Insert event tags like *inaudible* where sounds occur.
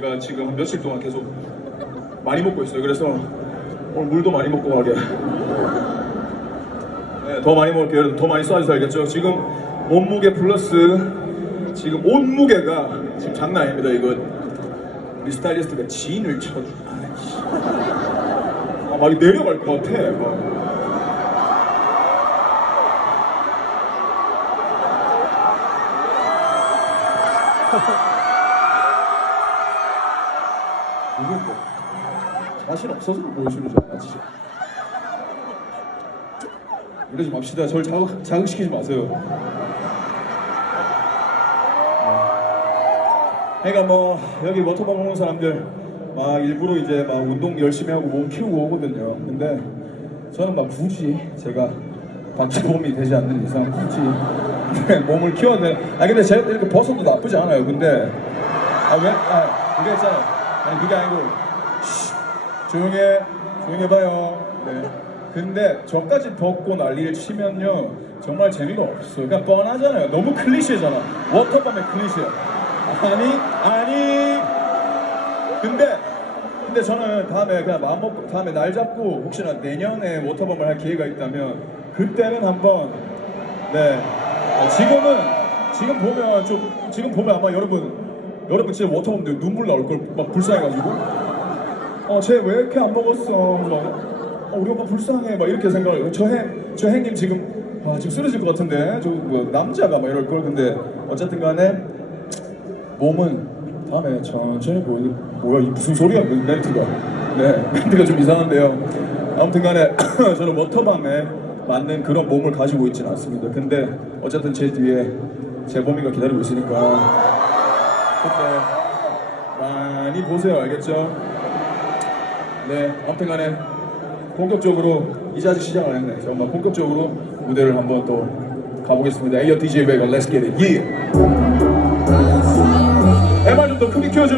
제가 지금 한 며칠 동안 계속 많이 먹고 있어요. 그래서 오늘 물도 많이 먹고 가게. 네, 더 많이 먹을게요. 더 많이 쏴주세요. 알겠죠? 지금 몸무게 플러스 지금 온무게가 지금 장난 아닙니다. 이거 우리 스타일리스트가 지인을 쳐주. 아, 막 내려갈 것 같아. 막. *laughs* 이거 뭐 자신 없어서 보여주는 줄 알았지. 이러지 맙시다. 저를 자극, 자극시키지 마세요. 네. 그러니까 뭐 여기 워터밤 오는 사람들 막 일부러 이제 막 운동 열심히 하고 몸 키우고 오거든요. 근데 저는 막 굳이 제가 박지범이 되지 않는 이상 굳이 몸을 키웠네. 아 근데 제가 이렇게 벗어도 나쁘지 않아요. 근데 아 왜? 아 그게 있잖아요. 아니 그게 아니고 쉬, 조용해 조용해 봐요. 네. 근데 저까지 벗고 난리를 치면요 정말 재미가 없어요. 그러니까 뻔하잖아요. 너무 클리셰잖아. 워터밤의 클리셰. 아니 아니. 근데 근데 저는 다음에 그냥 마음 먹고 다음에 날 잡고 혹시나 내년에 워터밤을 할 기회가 있다면 그때는 한번 네 어, 지금은 지금 보면 좀 지금 보면 아마 여러분 여러분 진짜 워터밤들 눈물 나올 걸 막 불쌍해가지고. 어쟤 왜 이렇게 안 먹었어? 막 어, 우리 오빠 불쌍해. 막 이렇게 생각을 저해저 행님 지금 아 지금 쓰러질 것 같은데? 저 뭐, 남자가 막 이럴 걸. 근데 어쨌든 간에 몸은 다음에 천천히 보여 뭐야 이 무슨 소리야? 그 멘트가? 네 *laughs* 멘트가 좀 이상한데요. 아무튼 간에 *clears throat* 저는 워터밤에 맞는 그런 몸을 가지고 있지는 않습니다. 근데 어쨌든 제 뒤에 제 몸이가 기다리고 있으니까 그때 많이 보세요 알겠죠? 네 아무튼 간에 본격적으로 이제 아직 시작을 안 했네. 정말 본격적으로 무대를 한번 또 가보겠습니다. 에이어 DJ 베가 Let's get it. Yeah. MR 좀더 크게 키워줘